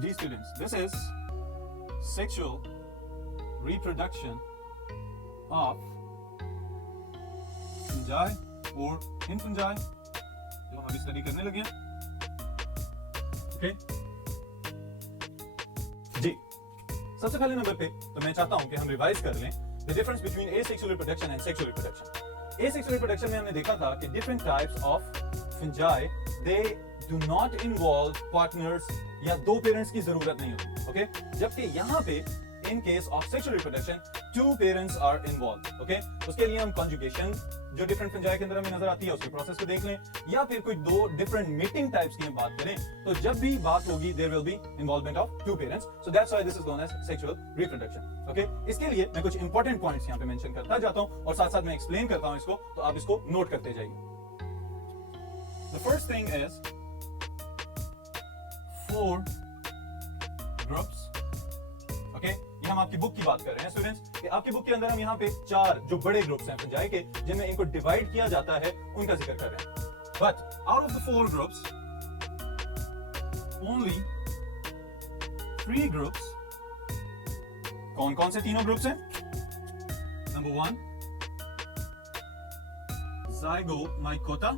Dear students, this is sexual reproduction of fungi or in fungi जो हम अभी study करने लगे हैं. ओके जी, सबसे पहले नंबर पे तो मैं चाहता हूं कि हम रिवाइज कर लें the difference between asexual reproduction and sexual reproduction. Asexual reproduction में हमने देखा था कि different types of fungi they do not involve partners या दो पेरेंट्स की जरूरत नहीं होती. ओके, जबकि यहाँ पे in case of sexual reproduction two parents are involve. Okay, उसके लिए हम कॉन्जुगेशन जो डिफरेंट फंजाई के अंदर हमें नजर आती है उसके प्रोसेस को देख लें, या फिर कोई दो डिफरेंट मीटिंग टाइप्स की हम बात करें तो जब भी बात होगी there will be involvement of two parents. So that's why this is known as sexual reproduction. Okay, इसके लिए मैं कुछ इंपॉर्टेंट पॉइंट्स यहाँ पे मेंशन करता जाता हूं और साथ साथ मैं एक्सप्लेन करता हूं इसको, तो आप इसको नोट करते जाइए. The first thing is 4 groups. Okay, ये हम आपकी बुक की बात कर रहे हैं स्टूडेंट्स कि आपकी बुक के अंदर हम यहाँ पे 4 जो बड़े ग्रुप्स हैं फंजाई के जिनमें इनको डिवाइड किया जाता है उनका जिक्र कर रहे हैं. But out of the 4 groups only 3 groups. कौन कौन से तीनों ग्रुप्स हैं? नंबर 1 zygomaicota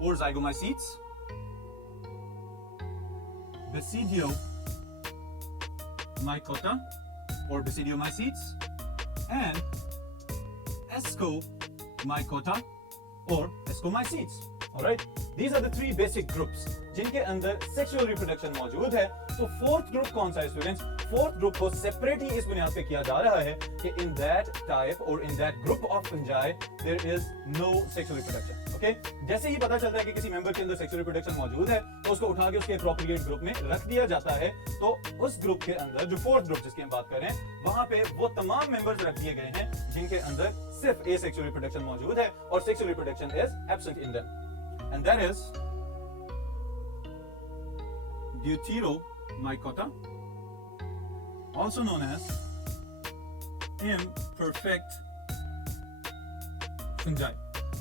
और zygomycetes, Basidiomycota or Basidiomycetes, and Ascomycota or Ascomycetes. All right, these are the 3 basic groups जिनके अंदर sexual reproduction मौजूद है. तो fourth group कौन सा है स्टूडेंट्स? फोर्थ ग्रुप को सेपरेटली इस बुनियाद पे किया जा रहा है कि इन दैट टाइप और in that group of fungi there is no sexual reproduction. Okay, जैसे ही पता चलता है कि किसी मेंबर के अंदर सेक्सुअल रिप्रोडक्शन मौजूद है तो उसको उठा के उसके एप्रोप्रिएट ग्रुप में रख दिया जाता है. तो उस ग्रुप के अंदर जो फोर्थ ग्रुप जिसकी हम बात कर रहे हैं वहां पे वो तमाम मेंबर्स रख दिए गए हैं जिनके अंदर सिर्फ एसेक्सुअल रिप्रोडक्शन मौजूद है और sexual reproduction is absent in them, and that is Deuteromycota, also known as imperfect fungi.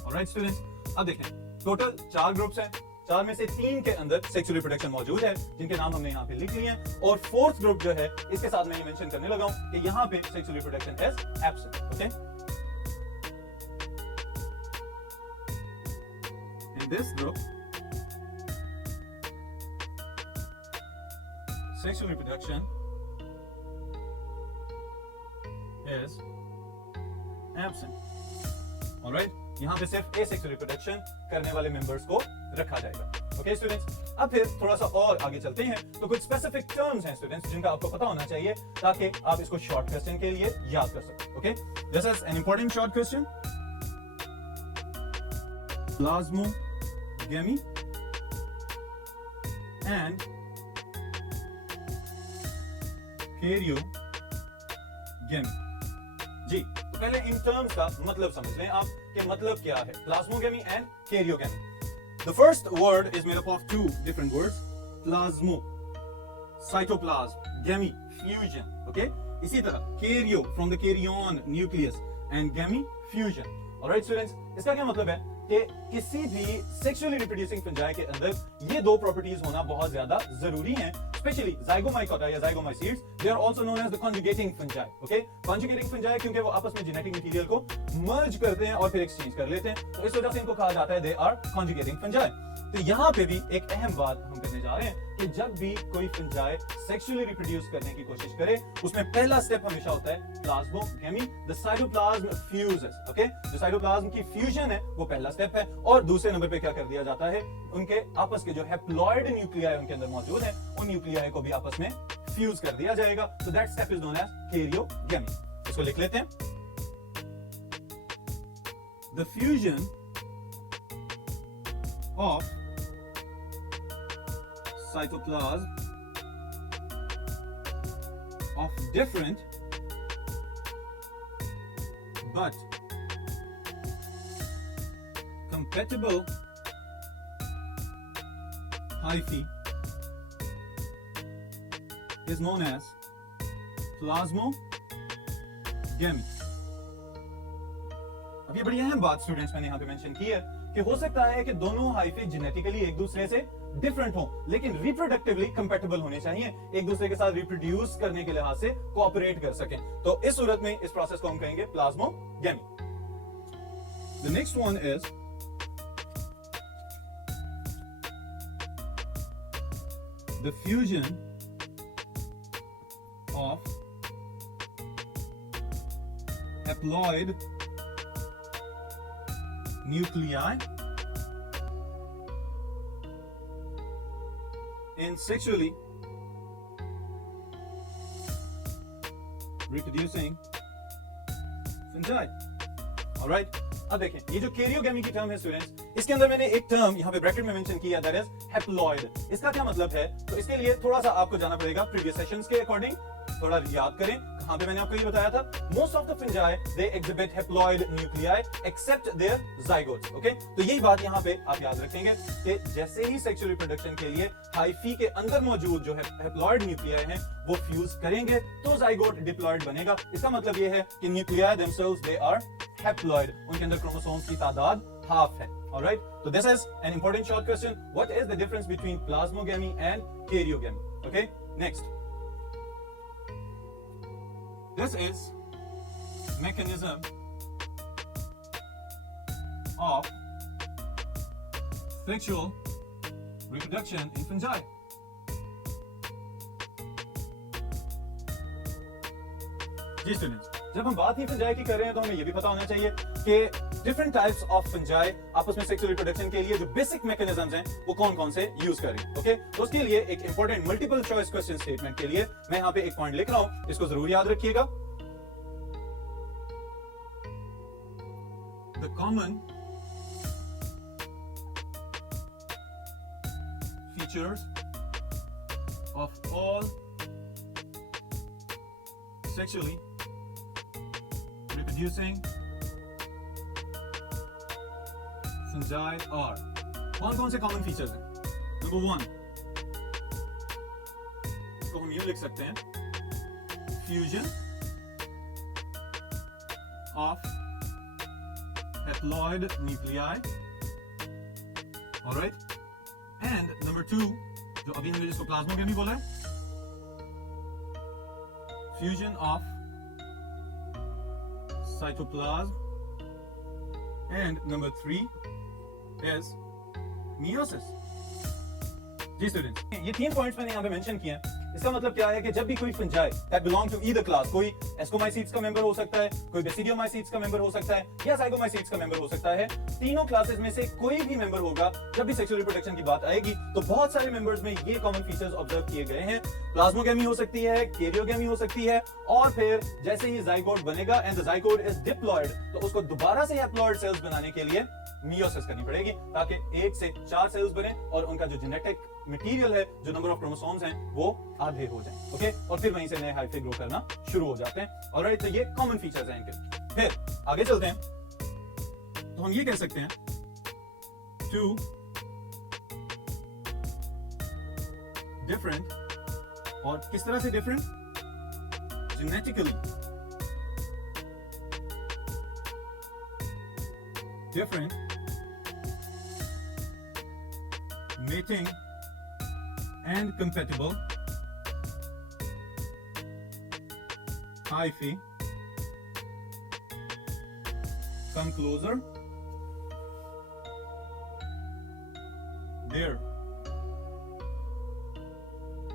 Alright students, अब देखें टोटल 4 ग्रुप्स हैं. 4 में से 3 के अंदर सेक्सुअल रिप्रोडक्शन मौजूद है जिनके नाम हमने यहाँ पे लिख लिए हैं, और फोर्थ ग्रुप जो है इसके साथ मैं ये मेंशन करने लगा हूं कि यहाँ पे sexual reproduction is absent. Okay, in this group sexual reproduction is absent. All right, यहाँ पे सिर्फ asexual reproduction करने वाले members को रखा जाएगा. Okay students, अब फिर थोड़ा सा और आगे चलते हैं. तो कुछ specific terms हैं students जिनका आपको पता होना चाहिए ताकि आप इसको short question के लिए याद कर सकें. Okay, this is an important short question. Plasmogamy and karyogamy. जी, तो पहले इन टर्म्स का मतलब समझ लें आप कि मतलब क्या है plasmogamy and karyogamy. The first word is made up of 2 different words. Plasmo cytoplasm, gamy fusion. Okay, इसी तरह karyo from the karyon nucleus and gamy fusion. Alright students, इसका क्या मतलब है कि किसी भी सेक्सुअली रिप्रोड्यूसिंग फंजाई के अंदर ये 2 प्रॉपर्टीज होना बहुत ज्यादा जरूरी हैं. Especially Zygomycota या Zygomycetes, they are also known as the conjugating fungi. Okay, conjugating fungi क्योंकि वो आपस में जेनेटिक मटेरियल को मर्ज करते हैं और फिर एक्सचेंज कर लेते हैं, तो इस वजह से इनको कहा जाता है they are conjugating fungi. तो यहाँ पे भी एक अहम बात हम करने जा रहे हैं कि जब भी कोई फंजाई सेक्सुअली रिप्रोड्यूस करने की कोशिश करे उसमें पहला स्टेप हमेशा होता है plasmogamy. The cytoplasm fuses. Okay, जो साइटोप्लाज्म की फ्यूजन है वो पहला स्टेप है, और दूसरे नंबर पे क्या कर दिया जाता है, उनके आपस के जो हैप्लॉइड न्यूक्लियाई उनके अंदर मौजूद है उन न्यूक्लियाई को भी आपस में फ्यूज कर दिया जाएगा. So that step is known as karyogamy. इसको लिख लेते हैं. The fusion of cytoplasm of different but compatible hyphae is known as plasmogamy. अब ये बड़ी अहम बात स्टूडेंट्स मैंने यहाँ पे मेंशन की है कि हो सकता है कि दोनों हाइफे जेनेटिकली एक दूसरे से डिफरेंट हो, लेकिन रिप्रोडक्टिवली कंपेटेबल होने चाहिए, एक दूसरे के साथ रिप्रोड्यूस करने के लिहाज से कोऑपरेट कर सकें। तो इस सूरत में इस प्रोसेस को हम कहेंगे plasmogamy. The next one is the fusion of haploid nuclei in sexually reproducing fungi. All right. अब देखें, ये जो कैरियोगेमी की टर्म है स्टूडेंट्स, इसके अंदर मैंने एक टर्म यहाँ पे ब्रैकेट में मेंशन किया, दैट इज हैप्लॉइड। इसका क्या मतलब है? तो इसके लिए थोड़ा सा आपको जाना पड़ेगा प्रीवियस सेशंस के अकॉर्डिंग, थोड़ा याद करें कहां पे मैंने आपको ये बताया था। Most of the fungi they exhibit haploid nuclei except their zygotes. Okay, तो यही बात यहाँ पे आप याद रखेंगे कि जैसे ही सेक्सुअल रिप्रोडक्शन के लिए हाइफी के अंदर मौजूद जो है हैप्लॉइड न्यूक्लियाई हैं वो फ्यूज करेंगे तो जाइगोट डिप्लॉइड बनेगा। इसका मतलब ये है कि nuclei themselves they are haploid, उनके अंदर क्रोमोसोम्स की तादाद हाफ है। Alright, so this is an important short question. What is the difference between plasmogamy and karyogamy? Okay, next. This is mechanism of sexual reproduction in fungi. जी students, जब हम बात ही fungi की कर रहे हैं तो हमें यह भी पता होना चाहिए कि डिफरेंट टाइप्स ऑफ फंजाई आपस में सेक्सुअल रिप्रोडक्शन के लिए जो बेसिक मैकेनिज्म्स हैं वो कौन कौन से यूज करें। ओके, तो उसके लिए एक important multiple choice question statement के लिए मैं यहाँ पे एक पॉइंट लिख रहा हूं, इसको जरूर याद रखिएगा। The common features of all sexually reproducing fungi are, कौन कौन से कॉमन फीचर्स हैं? नंबर 1 तो हम यूं लिख सकते हैं, fusion of haploid nuclei, alright, and number 2 जो अभी हमने जिसको प्लाज्मोगेमी बोला है, fusion of cytoplasm, and number 3 is meiosis। जी स्टूडेंट्स, ये 3 पॉइंट्स मैंने यहाँ पे मेंशन किए हैं। इसका मतलब क्या है कि जब भी कोई fungi that belong to either class, कोई एस्कोमाइसीट्स का मेंबर हो सकता है, कोई बेसिडियोमाइसीट्स का मेंबर हो सकता है या जाइगोमाइसीट्स का मेंबर हो सकता है, तीनों क्लासेस में से कोई भी मेंबर होगा, जब भी सेक्सुअल रिप्रोडक्शन की बात आएगी तो बहुत सारे मेंबर्स में ये कॉमन फीचर्स ऑब्जर्व किए गए हैं। प्लाज्मोगेमी हो सकती है, कैरियोगेमी हो सकती है, और फिर जैसे ही जाइगोट बनेगा and the zygote is diploid तो उसको दोबारा से हैप्लॉयड सेल्स बनाने के लिए मियोसिस करनी पड़ेगी ताकि 1 से 4 सेल्स बने और उनका जो जेनेटिक मटेरियल है, जो नंबर ऑफ क्रोमोसोम्स हैं, वो आधे हो जाएं। ओके, और फिर वहीं से नए हाइफे ग्रो करना शुरू हो जाते हैं। ऑलराइट, तो ये कॉमन फीचर्स हैं इनके। फिर आगे चलते हैं तो हम ये कह सकते हैं, टू डिफरेंट, और किस तरह से different? Genetically different mating and compatible hyphae come closer, their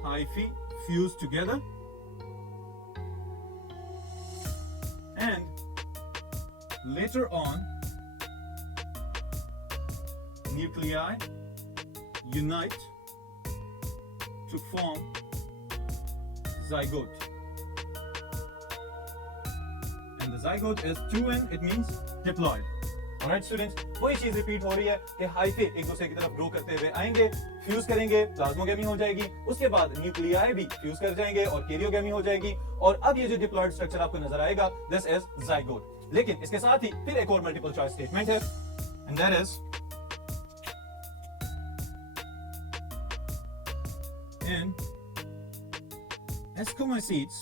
hyphae fuse together, and later on nuclei unite to form zygote, and the zygote is 2n, it means diploid। Alright students, वही चीज repeat हो रही है कि hyphae एक दूसरे की तरफ ग्रो करते हुए आएंगे, फ्यूज करेंगे, प्लाज्मोगेमी हो जाएगी, उसके बाद न्यूक्लियाई भी फ्यूज कर जाएंगे और कैरियोगेमी हो जाएगी, और अब ये जो डिप्लॉइड स्ट्रक्चर आपको नजर आएगा, दिस इज जाइगोट। लेकिन इसके साथ ही फिर एक और मल्टीपल चॉइस स्टेटमेंट है, and that is in ascomycetes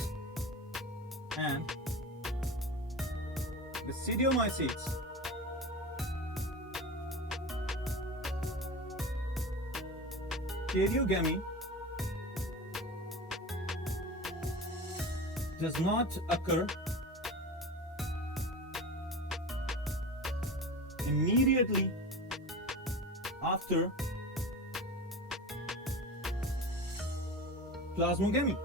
and basidiomycetes, karyogamy does not occur immediately after plasmogamy.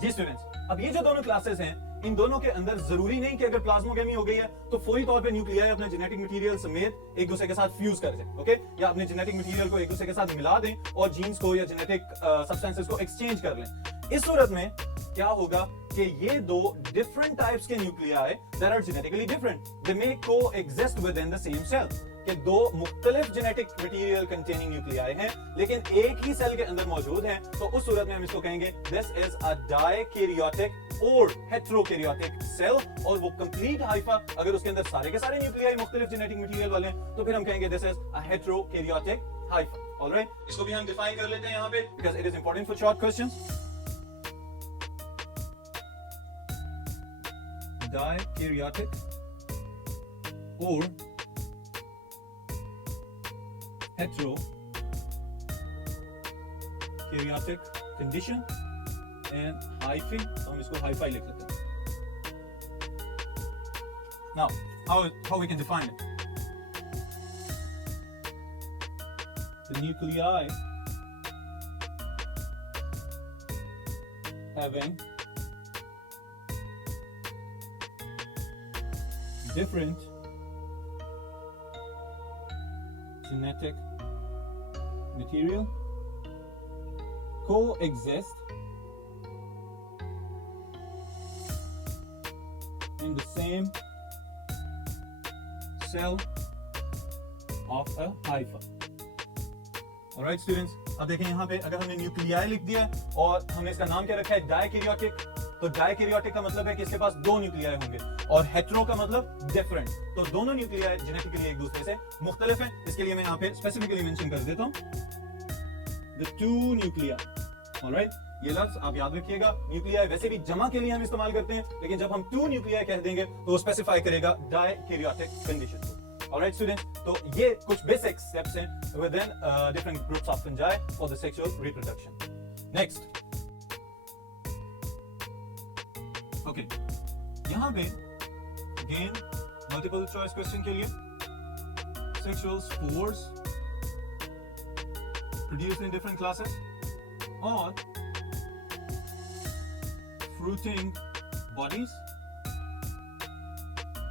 Ji students, अब ये जो दोनों क्लासेस हैं, इन दोनों के अंदर जरूरी नहीं कि अगर प्लाज्मोगेमी हो गई है तो फौरी तौर पे न्यूक्लियाई अपने जेनेटिक मटेरियल समेत एक दूसरे के साथ फ्यूज कर दें, ओके, या अपने जेनेटिक मटेरियल को एक दूसरे के साथ मिला दें और जीन्स को या जेनेटिक सब्सटेंसेस को एक्सचेंज कर लें। इस सूरत में क्या होगा कि ये दो डिफरेंट टाइप्स के nuclei that are genetically different, they may coexist within the same cell, कि दो मुख्तलिफ जेनेटिक मटेरियल कंटेनिंग न्यूक्लियाई हैं लेकिन एक ही सेल के अंदर मौजूद हैं, तो उस सूरत में हम इसको कहेंगे दिस इज अ डायकैरियोटिक और हेटेरोकैरियोटिक सेल, और वो कंप्लीट हाइफा अगर उसके अंदर सारे के सारे न्यूक्लियाई मुख्तलिफ जेनेटिक मटेरियल वाले हैं तो फिर हम कहेंगे this is a heterokaryotic hypha. Alright, इसको भी हम डिफाइन कर लेते हैं यहां पे because it is important for short questions. Dikaryotic और heterokaryotic condition and hyphae, तो हम इसको hyphae लिख लेते हैं। Now, how we can define it? The nuclei having different genetic material coexist in the same cell of a hypha. Alright students, अब देखें यहाँ पे अगर हमने न्यूक्लियाई लिख दिया और हमने इसका नाम क्या रखा है डायकैरियोटिक, तो डायकैरियोटिक का मतलब है कि इसके पास दो न्यूक्लियाई होंगे और हेटेरो का मतलब डिफरेंट, तो दोनों न्यूक्लियाई जेनेटिकली एक दूसरे से मुख्तलिफ हैं। इसके लिए मैं यहाँ पे स्पेसिफिकली मेंशन कर देता हूँ the two nuclei. Alright, ये लफ्ज आप याद रखिएगा। न्यूक्लियाई वैसे भी जमा के लिए हम इस्तेमाल करते हैं, लेकिन जब हम टू न्यूक्लियाई कह देंगे तो स्पेसिफाई करेगा डायकैरियोटिक कंडीशन को। Alright students, तो ये कुछ बेसिक स्टेप्स हैं within different groups of fungi for the sexual reproduction. Next, okay, यहाँ पे again multiple choice question के लिए sexual spores produced in different classes or fruiting bodies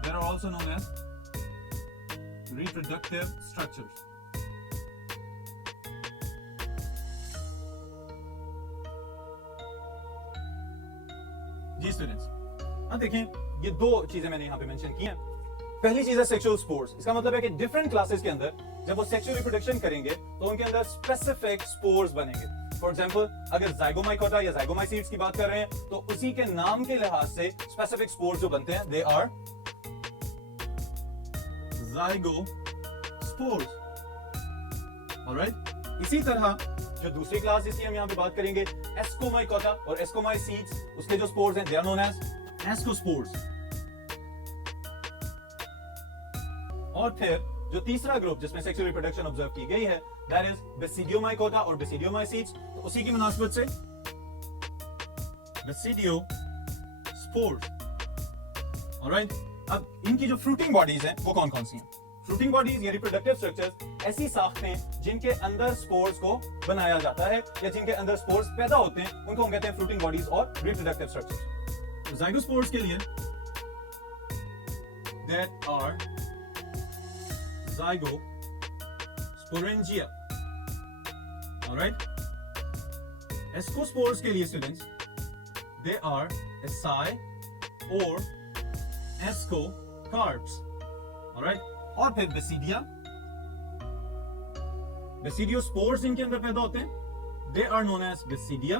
that are also known as reproductive structures. Ji students, अब देखें ये दो चीजें मैंने यहां पे मेंशन की हैं। पहली चीज है सेक्सुअल स्पोर्स। इसका मतलब है कि डिफरेंट क्लासेस के अंदर जब वो सेक्सुअल रिप्रोडक्शन करेंगे तो उनके अंदर स्पेसिफिक स्पोर्स बनेंगे। फॉर एग्जांपल, अगर जाइगोमाइकोटा या जाइगोमाइसीड्स की बात कर रहे हैं तो उसी के नाम के लिहाज से स्पेसिफिक स्पोर्स जो बनते हैं दे आर जाइगोस्पोर्स। ऑलराइट, इसी तरह जो दूसरी क्लास जिसकी हम यहां पे बात करेंगे एस्कोमाइकोटा और एस्कोमाइसीड्स, उसके जो स्पोर्स हैं they are known as ascospores. और फिर जो तीसरा ग्रुप जिसमें सेक्सुअल रिप्रोडक्शन ऑब्जर्व की गई है दैट इज बेसिडियोमाइकोटा और बेसिडियोमाइसीड्स, तो उसी की मुनासबत से बेसिडियोस्पोर्स। ऑलराइट, अब इनकी जो फ्रूटिंग बॉडीज हैं वो कौन कौन सी हैं? फ्रूटिंग बॉडीज या रिप्रोडक्टिव स्ट्रक्चर्स ऐसी साख्तें जिनके अंदर स्पोर्स को बनाया जाता है या जिनके अंदर स्पोर्स पैदा होते हैं उनको हम कहते हैं फ्रूटिंग बॉडीज और रिप्रोडक्टिव स्ट्रक्चर्स। जाइगोस्पोर्स के लिए that are zygosporangia. Alright, ascospores के लिए students they are asci or ascocarps. Alright, और फिर basidia, basidiospores इनके अंदर पैदा होते हैं they are known as basidia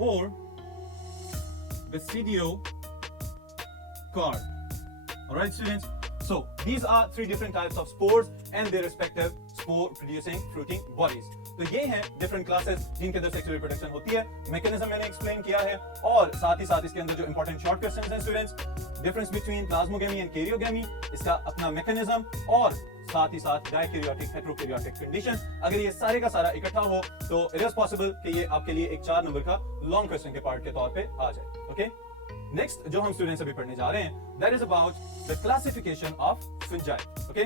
or basidiocarp. Alright students, so These are three different types of spores and their respective spore producing fruiting bodies. तो ये हैं different classes जिनके अंदर sexual reproduction होती है. Mechanism मैंने explain किया है और साथ ही साथ इसके अंदर जो important short questions हैं students, difference between plasmogamy and karyogamy, इसका अपना mechanism और साथ ही साथ डायकैरियोटिक हेटेरोकैरियोटिक कंडीशन. अगर ये सारे का सारा इकट्ठा हो तो इट इज पॉसिबल कि ये आपके लिए एक 4 नंबर का लॉन्ग क्वेश्चन के पार्ट के तौर पे आ जाए. ओके, नेक्स्ट जो हम स्टूडेंट्स अभी पढ़ने जा रहे हैं that is about the classification of fungi. Okay,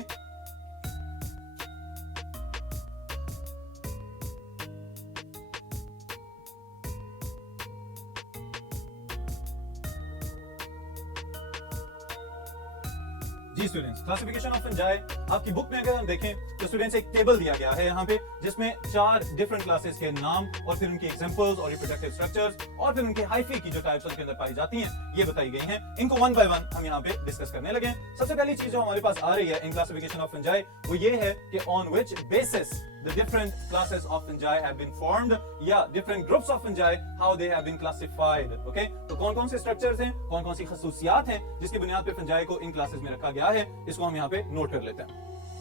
जी स्टूडेंट्स, क्लासिफिकेशन ऑफ फंजाई आपकी बुक में अगर हम देखें तो स्टूडेंट्स एक टेबल दिया गया है यहाँ पे जिसमें 4 डिफरेंट क्लासेस के नाम और फिर उनकी एग्जांपल्स और रिप्रोडक्टिव स्ट्रक्चर्स और फिर उनके हाइफी की जो टाइप्स उनके अंदर पाई जाती हैं ये बताई गई हैं. इनको वन बाय वन हम यहाँ पे डिस्कस करने लगे. सबसे पहली चीज जो हमारे पास आ रही है इन क्लासिफिकेशन ऑफ फंजाई वो ये है कि on which basis the different classes of fungi have been formed या different groups of fungi how they have been classified. okay, तो कौन कौन से स्ट्रक्चर्स हैं, कौन कौन सी खसूसियात हैं जिसकी बुनियाद पे फंजाई को इन क्लासेस में रखा गया है, इसको हम यहाँ पे नोट कर लेते हैं.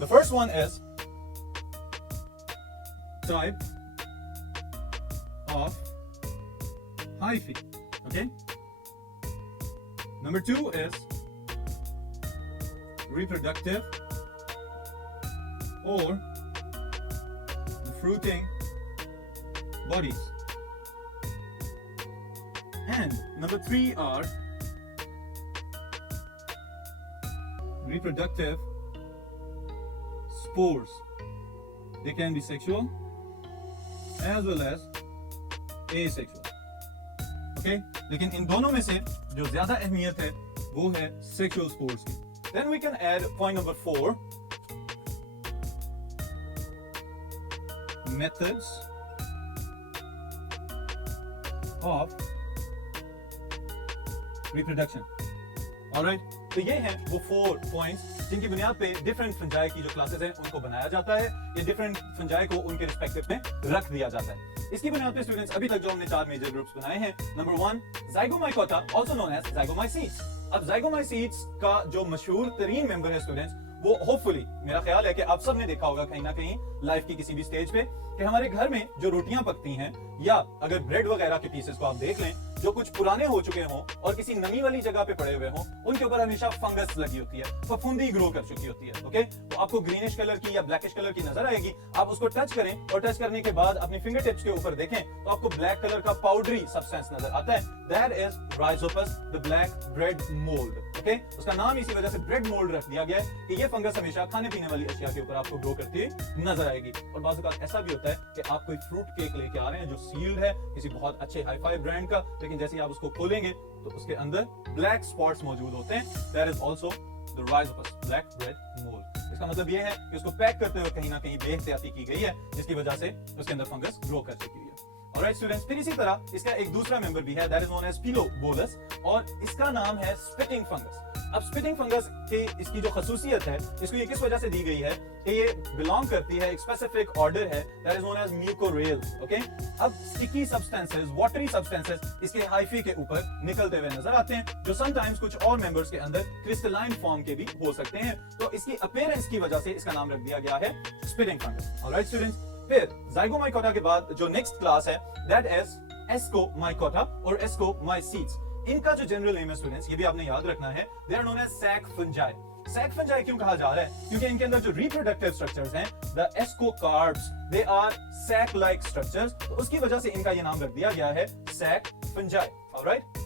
The first one is type of hyphae. okay, number 2 is reproductive or fruiting bodies, and number 3 are reproductive spores. They can be sexual as well as asexual. okay, लेकिन इन दोनों में से जो ज्यादा अहमियत है वो है sexual spores की. Then we can add point number 4, methods of reproduction. Alright, तो ये हैं वो 4 पॉइंट्स जिनकी बुनियाद पे डिफरेंट फंजाई की जो क्लासेस हैं उनको बनाया जाता है या डिफरेंट फंजाई को उनके रिस्पेक्टिव में रख दिया जाता है. इसकी बुनियाद पे स्टूडेंट्स अभी तक जो हमने 4 मेजर ग्रुप्स बनाए हैं, नंबर 1 ज़ाइगोमाइकोटा आल्सो नोन एज ज़ाइगोमाइसीट्स. अब ज़ाइगोमाइसीट्स का जो मशहूर तरीन मेंबर है स्टूडेंट्स वो होपफुली मेरा ख्याल है कि आप सबने देखा होगा कहीं ना कहीं लाइफ की किसी भी स्टेज पे कि हमारे घर में जो रोटियां पकती हैं या अगर ब्रेड वगैरह के पीसेस को आप देख लें जो कुछ पुराने हो चुके हों और किसी नमी वाली जगह पे पड़े हुए हों उनके ऊपर हमेशा फंगस लगी होती है, फफूंदी ग्रो कर चुकी होती है. ओके, तो आपको ग्रीनिश कलर की या ब्लैकिश कलर की नजर आएगी. आप उसको टच करें और टच करने के बाद अपनी फिंगर टिप्स के ऊपर देखें तो आपको ब्लैक कलर का पाउडरी सब्सटेंस नजर आता है. That is Rhizopus the black bread mould. Okay, उसका नाम इसी वजह से ब्रेड मोल्ड रख दिया गया है कि ये फंगस हमेशा खाने पीने वाली अशिया के ऊपर आपको ग्रो करती हुई नजर आएगी. और बाज़ औक़ात ऐसा भी होता है कि आप कोई फ्रूट केक लेके आ रहे हैं जो सील्ड है किसी बहुत अच्छे हाई-फाई ब्रांड का, लेकिन जैसे ही आप उसको खोलेंगे तो उसके अंदर ब्लैक स्पॉट्स मौजूद होते हैं. That is also the Rhizopus black bread mould. इसका मतलब ये है कि उसको पैक करते हुए कहीं ना कहीं बेहतियाती की गई है जिसकी वजह से उसके अंदर फंगस ग्रो कर चुकी है. ऑलराइट स्टूडेंट्स, फिर इसी तरह इसका एक दूसरा मेंबर भी है दैट इज नोन एज पिलोबोलस और इसका नाम है स्पिटिंग फंगस. अब स्पिटिंग फंगस की इसकी जो खसूसियत है इसको ये किस वजह से दी गई है कि ये बिलोंग करती है एक स्पेसिफिक ऑर्डर है that is known as mucorales. Okay, अब स्टिकी सब्सटेंसेस, वाटरी सब्सटेंसेस इसके हाइफी के ऊपर निकलते हुए नजर आते हैं जो समटाइम्स कुछ और मेंबर्स के अंदर क्रिस्टलाइन फॉर्म के भी हो सकते हैं. तो इसकी अपीयरेंस की वजह से इसका नाम रख दिया गया है स्पिटिंग फंगस. ऑलराइट स्टूडेंट्स, फिर ज़ाइगोमाइकोटा के बाद जो नेक्स्ट क्लास है दैट इज एस्कोमाइकोटा और एस्कोमाइसीट्स. इनका जो जनरल नेम है स्टूडेंट्स ये भी आपने याद रखना है, they are known as sac fungi. Sac fungi क्यों कहा जा रहा है? क्योंकि इनके अंदर जो रिप्रोडक्टिव स्ट्रक्चर्स हैं the ascocarps they are sac like structures, तो उसकी वजह से इनका ये नाम रख दिया गया है sac fungi. Alright,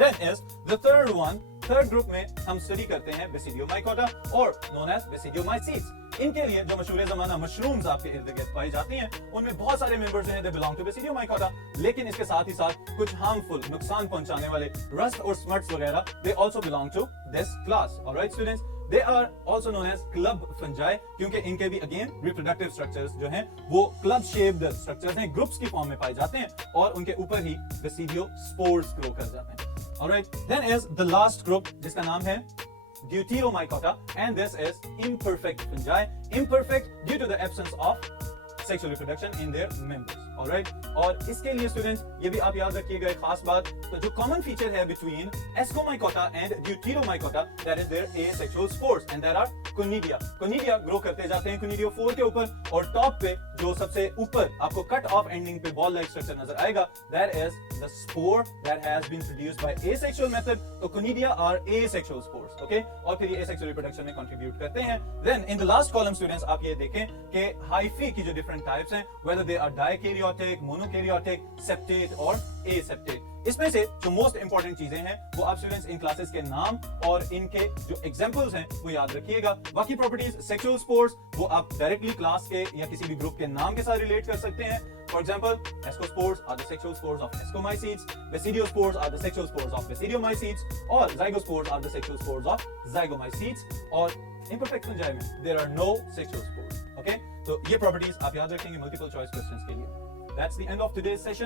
then is the third one. Third group में हम स्टडी करते हैं बेसिडियोमाइकोटा और नोन एज बेसिडियोमाइसीट्स. इनके लिए जो मशहूर जमाना मशरूम्स आपके इर्द गिर्द पाई जाती हैं उनमें बहुत सारे मेंबर्स जो हैं दे बिलोंग टू बेसिडियोमाइकोटा, लेकिन इसके साथ ही साथ कुछ हार्मफुल नुकसान पहुंचाने वाले रस्ट और स्मट्स वगैरह they also belong to this class. Alright students, they are also known as club fungi क्योंकि इनके भी अगेन रिप्रोडक्टिव स्ट्रक्चर्स जो हैं वो क्लब शेप्ड स्ट्रक्चर्स हैं, ग्रुप्स की फॉर्म में पाए जाते हैं और उनके ऊपर ही बेसिडियोस्पोर्स ग्रो कर जाते हैं. Alright, then is the last group जिसका नाम है Deuteromycota, and this is imperfect fungi. Imperfect due to the absence of sexual reproduction in their members. Alright? और इसके लिए स्टूडेंट्स ये भी आप याद रखिएगा एक खास बात, तो जो कॉमन फीचर है between Escomycota and Deuteromycota that is their asexual spores and there are conidia. Conidia grow करते जाते हैं कोनिडियो 4 के ऊपर, और टॉप पे जो सबसे ऊपर आपको कट ऑफ एंडिंग पे बॉल लाइक स्ट्रक्चर नजर आएगा, that is the spore that has been produced by asexual method. तो conidia are asexual spores, okay, और फिर ये एसेक्सुअल रिप्रोडक्शन में कंट्रीब्यूट करते हैं। Then in the last column students आप ये देखें कि हाइफी की जो डिफरेंट टाइप्स हैं, whether they are dikaryotic, monokaryotic, septate और एसेप्टेट, इसमें से जो मोस्ट इंपॉर्टेंट चीजें हैं वो आप स्टूडेंट्स इन क्लासेस के नाम और इनके जो एग्जांपल्स हैं वो याद रखिएगा। बाकी प्रॉपर्टीज सेक्सुअल स्पोर्स वो आप डायरेक्टली क्लास के या किसी भी ग्रुप के नाम के साथ रिलेट कर सकते हैं। For example, ascospores are the sexual spores of ascomycetes, basidiospores are the sexual spores of basidiomycetes, और zygospores are the sexual spores of zygomycetes. और इम्परफेक्ट फंजाई में there are no sexual spores, okay. तो ये properties आप याद रखेंगे multiple choice questions के लिए। That's the end of today's session.